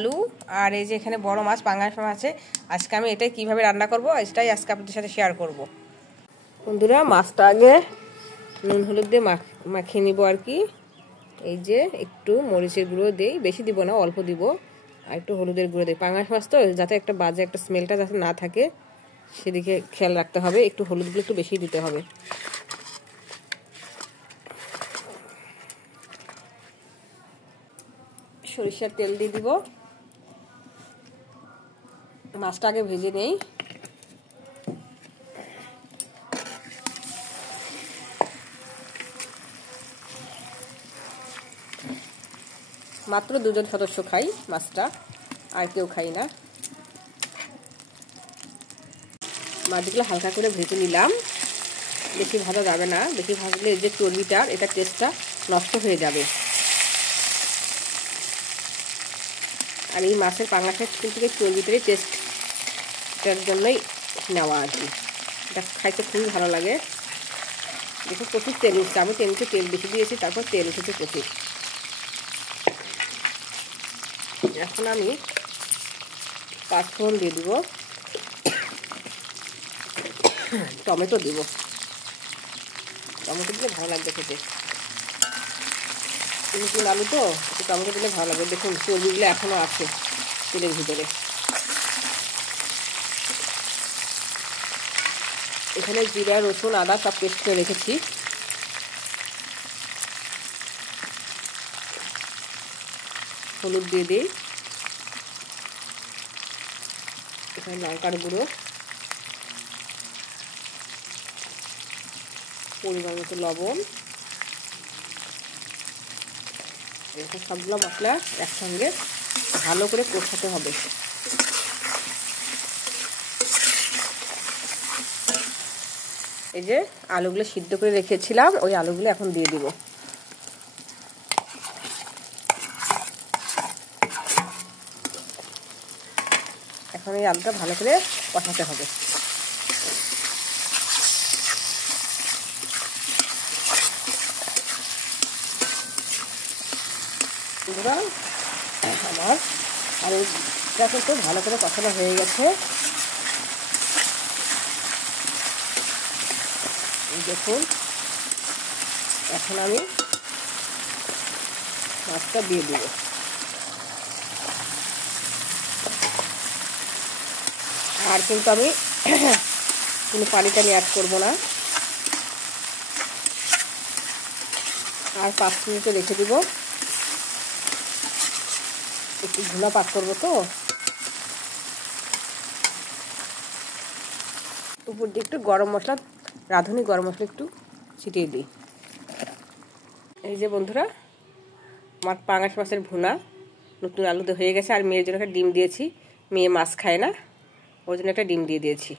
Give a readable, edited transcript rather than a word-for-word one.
আলু আর এই যে এখানে বড় মাছ পাঙ্গাস মাছ আছে। আজকে আমি এটাই কিভাবে রান্না করব এটাই আজকে আপনাদের সাথে শেয়ার করব। বন্ধুরা, মাছটা আগে নুন হলুদ দিয়ে মাখিয়ে নিব আর কি। এই যে একটু মরিচের গুঁড়ো দেই, বেশি দিব না, অল্প দিব, আর একটু হলুদের গুঁড়ো দিই। পাঙ্গাস মাছ তো যাতে একটা বাজে একটা স্মেলটা যাতে না থাকে সেদিকে খেয়াল রাখতে হবে। একটু হলুদগুলো একটু বেশি দিতে হবে। সরিষার তেল দিয়ে দিব। মাছটা আগে ভেজে নেই। মাত্র 2 জন সদস্য খাই মাছটা, আর কেউ খাই না। মাছগুলো হালকা করে ভেজে নিলাম। বেশি ভাজা যাবে না, বেশি ভাজলে যে চর্বিটার এটা টেস্টটা নষ্ট হয়ে যাবে। আর এই মাছের পাঙ্গাসের কিন্তু চর্বিটারই টেস্টটার জন্যই নেওয়া আর কি। এটা খাইতে খুবই ভালো লাগে। দেখো প্রচুর তেল উঠছে, আমি তেল বেশি দিয়েছি, তারপর তেল উঠেছে প্রচুর। এখন আমি 5 ফোড়ন দিয়ে দিব, টমেটো দিব। টমেটো দিলে ভালো লাগবে খেতে। নতুন আলু তো টমেটো দিলে ভালো লাগবে। দেখুন চর্বিগুলো এখনো আছে তেলের ভিতরে। এখানে জিরা, রসুন, আদা সব পেস্ট করে রেখেছি। হলুদ দিয়ে দিই, এখানে লঙ্কার গুঁড়ো, পরিমাণ মতো লবণ। এরকম সবগুলো মশলা একসঙ্গে ভালো করে কষাতে হবে। এই যে আলুগুলো সিদ্ধ করে রেখেছিলাম, ওই আলুগুলো এখন দিয়ে দিব। এখন এই আলুটা ভালো করে কষাতে হবে। আমার আলুটা কিন্তু ভালো করে কষানো হয়ে গেছে। দেখুন এখন আমি মাছটা দিয়ে দিব। আর কিন্তু আমি কোনো পানি অ্যাড করবো না। আর 5 মিনিটে রেখে দিব। একটু ধুনা পাক করবো তো, উপর দিয়ে একটু গরম মশলা, রাঁধুনি গরম মশলা একটু ছিটিয়ে দিই। এই যে বন্ধুরা, আমার পাঙ্গাস মাছের ভুনা নতুন আলুতে হয়ে গেছে। আর মেয়ের জন্য একটা ডিম দিয়েছি, মেয়ে মাছ খায় না, ওর জন্য একটা ডিম দিয়ে দিয়েছি।